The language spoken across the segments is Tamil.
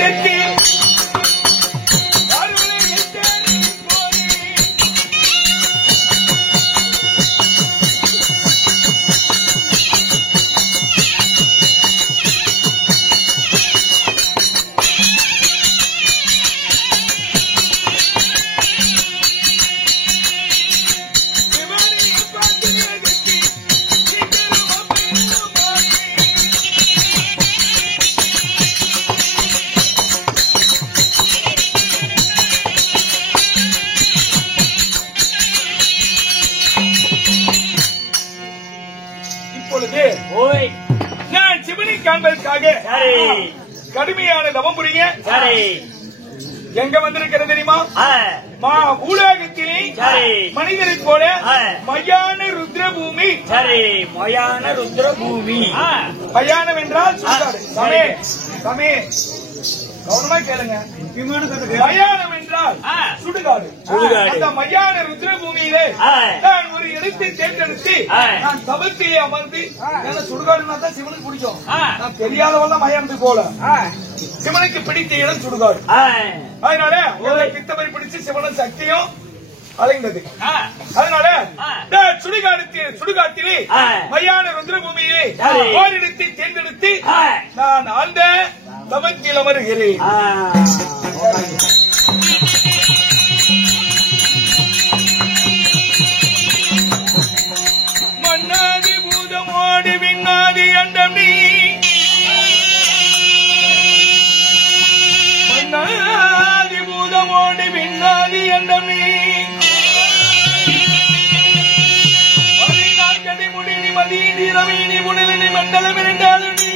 தெற்கு நான் சிவனை காண்பதற்காக கடுமையான தவம் புரிய எங்க வந்திருக்கிறது தெரியுமா? பூலோகத்திலே மனிதரை போல மயான ருத்ரபூமி. மயான ருத்ரபூமி. மயானம் என்றால் சுடுகாடு. சமே கவனமா கேளுங்க. மயானம் என்றால் சுடுகாடு. அந்த மயான ருத்ரபூமியிலே நான் ஒரு இடத்தை தேர்ந்தெடுத்து நான் தவத்திலே அமர்ந்து, சுடுகாடுனா தான் சிவனுக்கு பிடிக்கும். நான் தெரியாதவள்ள மயானத்துக்கு போல. சிவனுக்கு பிடித்த இடம் சுடுகாடு. அதனால பித்தவரை பிடிச்சு சிவன சக்தியும் அலைந்தது. அதனால சுடுகாட்டிலே மயான ருத்ரபூமியிலே ஓரிடத்தை தேர்ந்தெடுத்து நான் ஆழ்ந்த தவத்தில் அமருகிறேன். மன்னாதி பூதமோடி விண்ணாதி அண்டம் நீ, மன்னாதி பூதமோடி விண்ணாதி அண்டம் நீ, பதினான்கடி முடினி மதீனி ரவீனி முனிலினி மண்டலம் இரண்டாலும் நீ,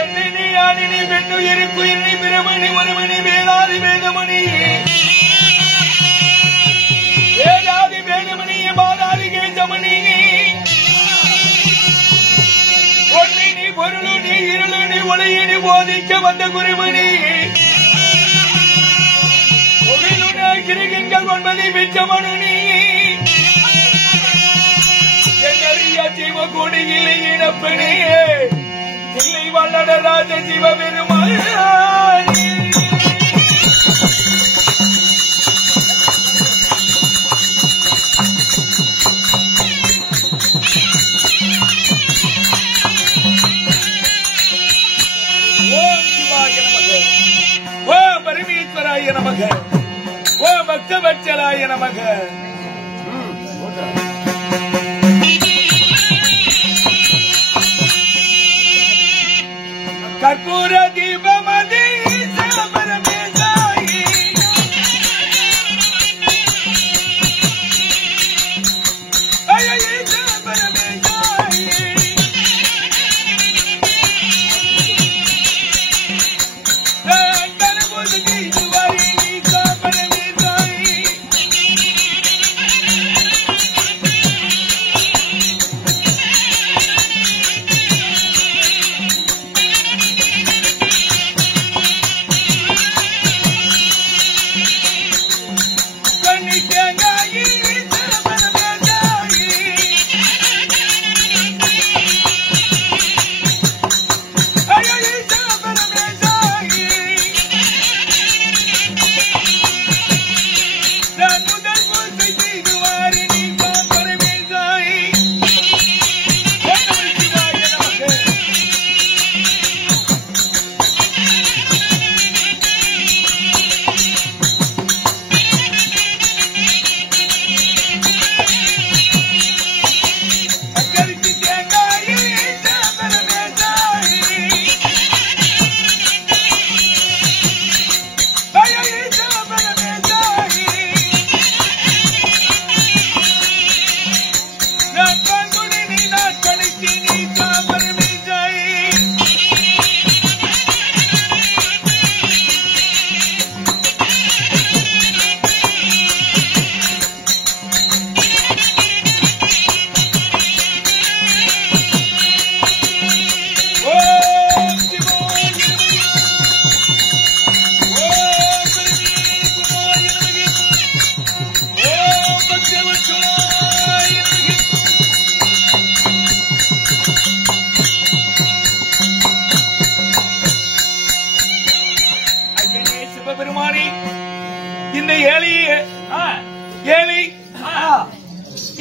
என்னினி யானினி பெண்ணுயிரி குயிரினி பிரமணி ஒருமணி வேதாதி வேதமணி, வேதாதி வேதமணி பாதாதி கேசமணி, பொன்னினி பொருளுனி இருளுனி ஒளியினி போதிக்க வந்த குருமணி, ஒளிலுன கிருகிங்கள் ஒன்பதி பிச்சமணி, என்னறிய சிவகொடியிலே இனப்பணி இல்லை வல்லட ராஜ சிவபெருமான். ஓம் சிவாய நமக, ஓம் பரமேஸ்வராய நமக, ஓம் பக்தவத்சலாய நமக. கற்பூர தீபமதி பரமேசாயி, பரமேசாயி,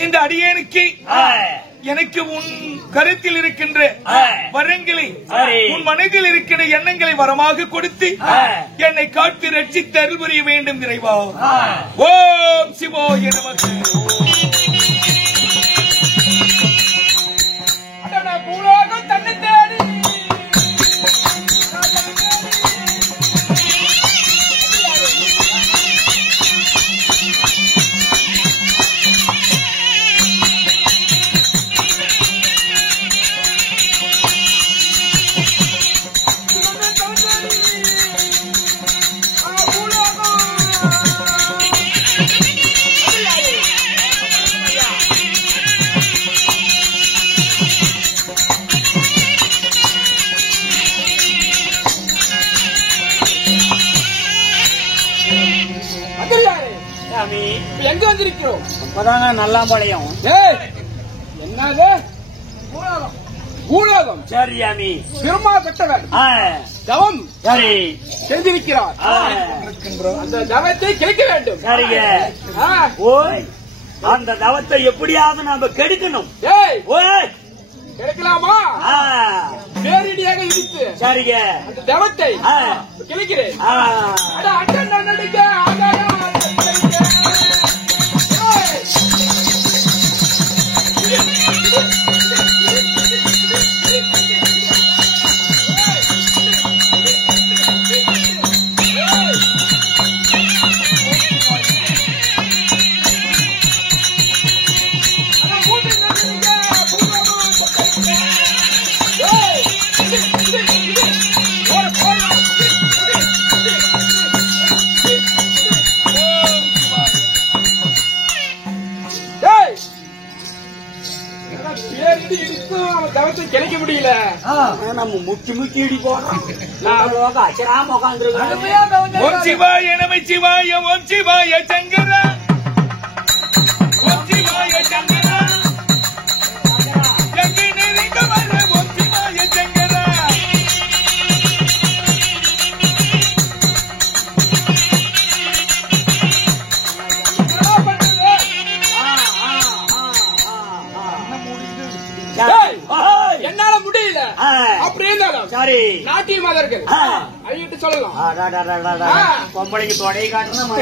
இந்த அடியேனுக்கு எனக்கு உன் கருத்தில் இருக்கின்ற வரங்களை உன் மனதில் இருக்கின்ற எண்ணங்களை வரமாக கொடுத்து என்னை காத்து ரட்சித்து அருள் புரிய வேண்டும் இறைவா. ஓம் சிவாய நமக. பூலோகம் தன்னை தேடி எங்க வந்திருக்கிறோம்? அப்பதாங்க நல்லாம்பாளையம். என்னது பூலோகம்? சரி அமி. திருமா பெற்றவர் தவம் சரி செஞ்சிருக்கிறார். அந்த தவத்தை கிளைக்க வேண்டும். சரிங்க. ஓய், அந்த தவத்தை எப்படியாவது நாம கெடுக்கணும். ஓய், கிடைக்கலாமா? நேரடியாக இடித்து சரிங்க அந்த தவத்தை கிளைக்கிறேன். தவத்தை கிடைக்க முடியல. நம்ம முக்கி முக்கி இடி போடுறோம். அச்சராம உட்காந்துருக்கோம். ஓம் சிவாய நம சிவாய. ஓம் சிவாய சங்கரா. ஓம் சிவாய சங்கரா. எங்கே நெருங்க வர ஓம் சிவாய சங்கரா. என்னால முடியல. அப்படி இருந்தாலும் சரி, நாட்டிய மாதர்கள் ஐயிட்டு சொல்லலாம். பொம்பளைக்கு தொடையை காட்டுறோம்.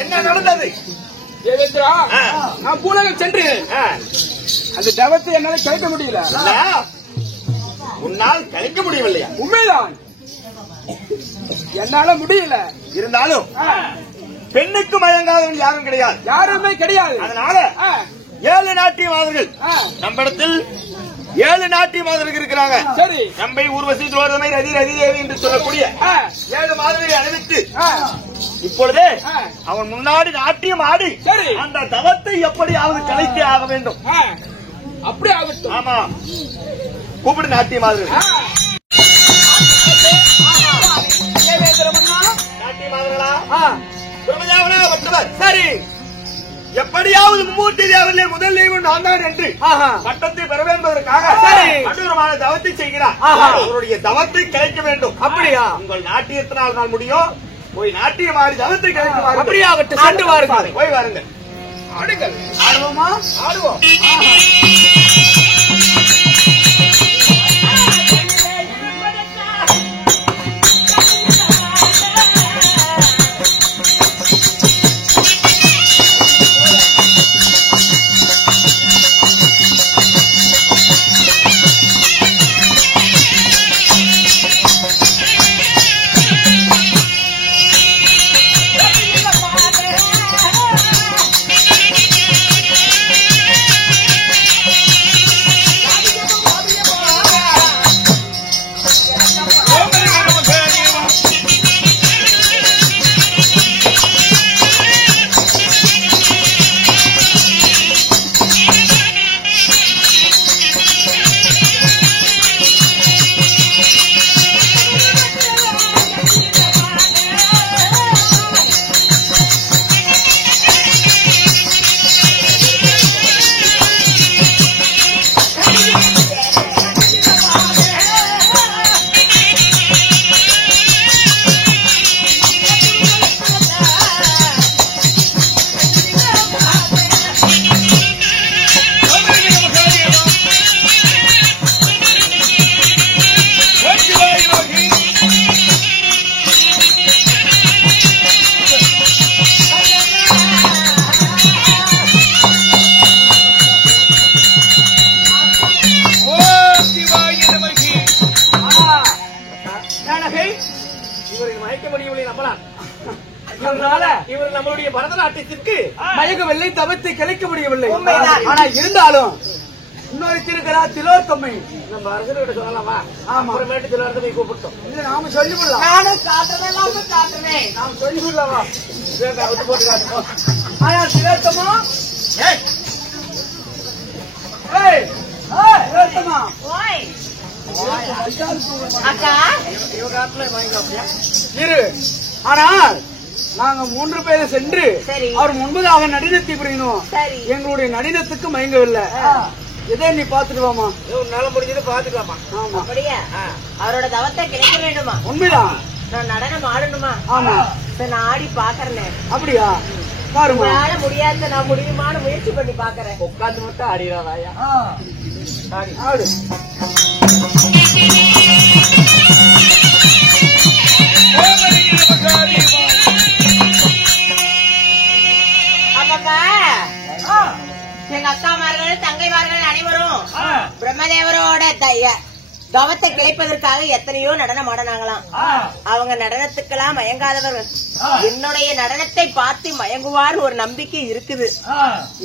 என்ன நடந்தது? தேவேந்திரா, நான் பூலகம் சென்றேன். அந்த தவத்தை என்னால கிடைக்க முடியல. உன்னால் கழிக்க முடியவில்லையா? உண்மைதான், என்னால முடியல. இருந்தாலும் பெண்ணுக்கு மயங்காதவன் யாரும் கிடையாது. யாருமே கிடையாது. அதனால 7 நாட்டிய மாதர்கள் நம்மிடத்தில் 7 நாட்டிய மாதர்கள் இருக்கிறாங்க. சரி, நம்பை ஊர்வசி துரோதமை ரதி ரதி தேவி என்று சொல்லக்கூடிய 7 மாதர்களை அணிவித்து இப்பொழுதே அவன் முன்னாடி நாட்டியம் ஆடி சரி அந்த தவத்தை எப்படியாவது கலைத்தே ஆக வேண்டும். அப்படி ஆகட்டும். ஆமா, கூப்பிடு நாட்டிய மாதர்கள். நாட்டிய மாதர்களா? பிரம்மஜாவனா பட்டவர். சரி, எப்படியாவது மும்மூர்த்தி தேவர்களே முதல் தெய்வம் நான் தான் என்று பட்டத்தை பெற என்பதற்காக கடூரமான தவத்தை செய்கிறார். அவருடைய தவத்தை கிடைக்க வேண்டும். அப்படியா? உங்கள் நாட்டியத்தினால் தான் முடியும். போய் நாட்டியம் ஆடி தவத்தை கிடைக்க. அப்படியாகட்டும், சென்று வாருங்கள். போய் வாருங்கள். ஆடுங்கள். ஆடுவோமா? ஆடுவோம். இவரை மயக்க முடியவில்லை நம்பலாம். இவர் நம்மளுடைய பரதநாட்டியத்திற்கு மயக்கவில்லை, தவத்தை கிளைக்க முடியவில்லை. ஆனா இருந்தாலும் இன்னொரு இருக்கிறா திலோத்தமை. நம்ம அரசர்கிட்ட சொல்லலாமா? ஆமா, அப்புறமேட்டு திலோத்தமை கூப்பிட்டோம். இல்ல நாம சொல்லிவிடலாம். நாம் சொல்லிவிடலாமா? அவுத்து போட்டு காட்டுவோம். ஆனா திலோத்தமா, திலோத்தமா இவ காட்டுல வாங்கிக்கலாம் இரு. ஆனால் நாங்க 3 பேரும் சென்று அவர் முன்பதாக நடனத்தை புரியணும். எங்களுடைய நடனத்துக்கு மயங்கவில்லை. இதை நீ பாத்துட்டு வாமா. நல்ல முடிஞ்சது பாத்துக்கலாமா? ஆமா, அப்படியா? அவரோட தவத்தை கிடைக்க வேண்டுமா? உண்மைதான். நான் நடனம் ஆடணுமா? ஆமா, நான் ஆடி பாக்குறேன். அப்படியா? பாருமா, உங்களால முடியாத நான் முடியுமான்னு முயற்சி பண்ணி பாக்குறேன். உட்காந்து மட்டும் ஆடிடாதாயா? ஆடு. அப்பப்பா எங்க அக்காமார்கள் தங்கைமார்கள் அனைவரும் பிரம்மதேவரோட தவத்தை கிளைப்பதற்காக எத்தனையோ நடனம் ஆடினாங்களாம். அவங்க நடனத்துக்கெல்லாம் மயங்காதவர்கள் என்னுடைய நடனத்தை பார்த்து மயங்குவார் ஒரு நம்பிக்கை இருக்குது.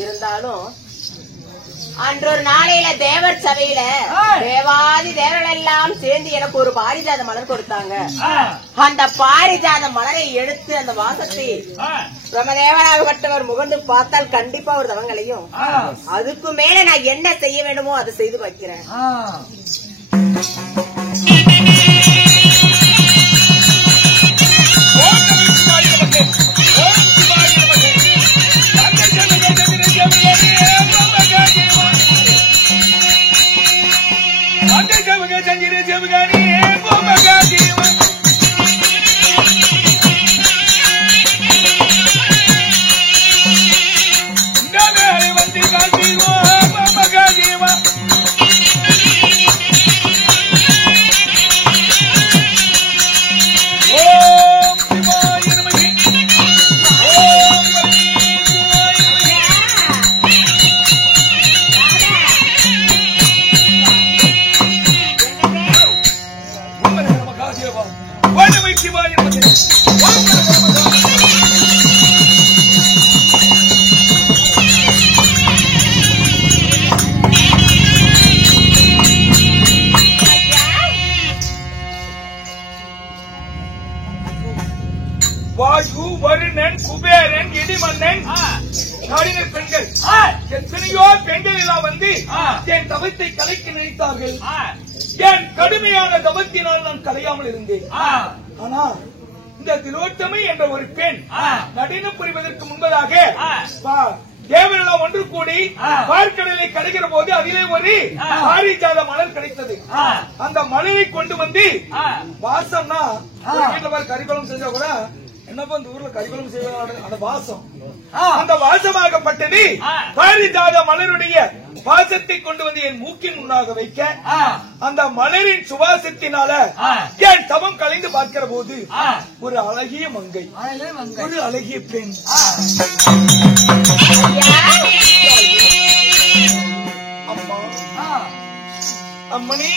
இருந்தாலும் அன்றொரு நாளையில தேவர் சபையில தேவாதி தேவர்கள் எல்லாம் சேர்ந்து எனக்கு ஒரு பாரிஜாத மலர் கொடுத்தாங்க. அந்த பாரிஜாத மலரை எடுத்து அந்த வாசத்தை பிரம்மதேவராகப்பட்டவர் முகந்து பார்த்தால் கண்டிப்பா ஒரு தவங்களையும் அதுக்கு மேல நான் என்ன செய்ய வேண்டுமோ அதை செய்து வைக்கிறேன். வாயு, வருணன், குபேரன், இடிமன்னன், நாடினர் பெண்கள், எத்தனையோ பெண்கள் எல்லாம் வந்து என் தவத்தை கலைக்க நினைத்தார்கள். என் கடுமையான தவத்தினால் நான் கலையாமல் இருந்தேன். ஆனா இந்த திலோத்தமை என்ற ஒரு பெண் நடனம் புரிவதற்கு முன்பதாக தேவரெல்லாம் ஒன்று கூடி பார்க்கடலை கடைகிற போது அதிலே ஒரு பாரிஜாத மலர் கிடைத்தது. அந்த மலரை கொண்டு வந்து வாசம்னா வீட்டுல கறிக்குளம் செஞ்சா கூட என்னப்பா இந்த ஊர்ல கறிக்குளம் செய்வாங்க, அந்த வாசம், அந்த வாசமாகப்பட்டது பாரிஜாத மலருடைய வாசத்தை கொண்டு வந்து என் மூக்கின் முன்னாக வைக்க அந்த மலரின் சுவாசத்தினால என் தவம் கலைந்து பார்க்கிற போது ஒரு அழகிய மங்கை, ஒரு அழகிய பெண். அம்மா, அம்மணி,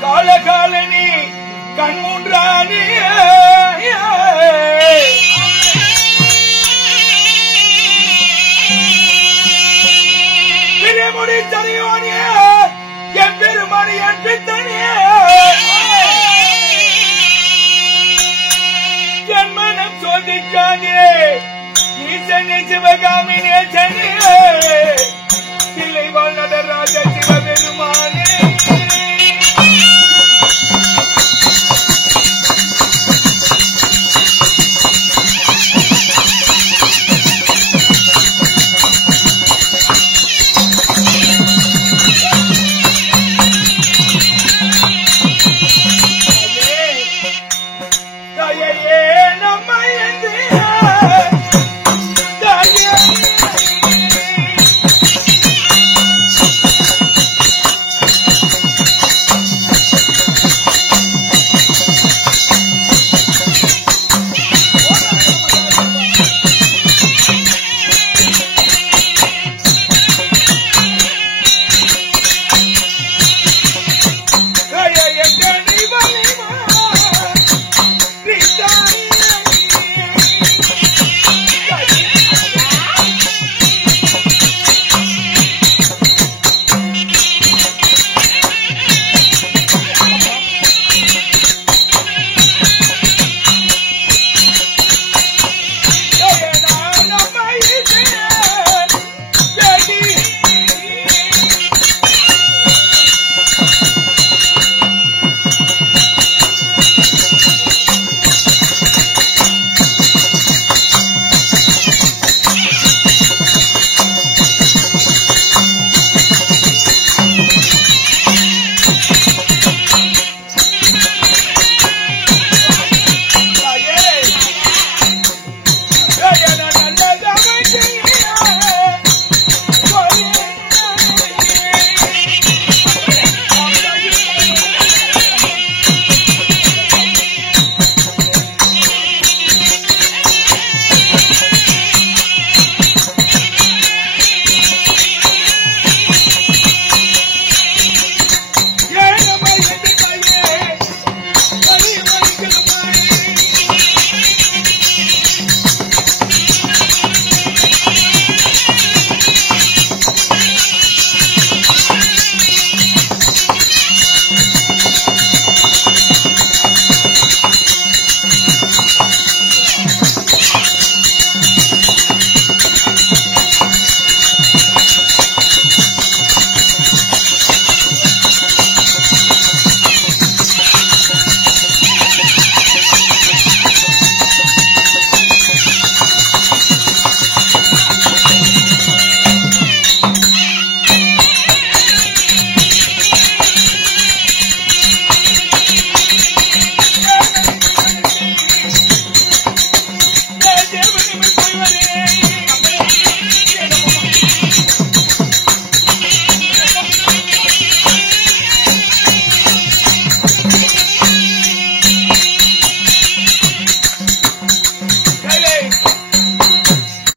காலகாலனி கண்மூன்றானே பிறமுடி தனியோனே என் பெருமானி என் பித்தனே என் மனம் சோதிக்காதே ஈசனே சிவகாமினே சனே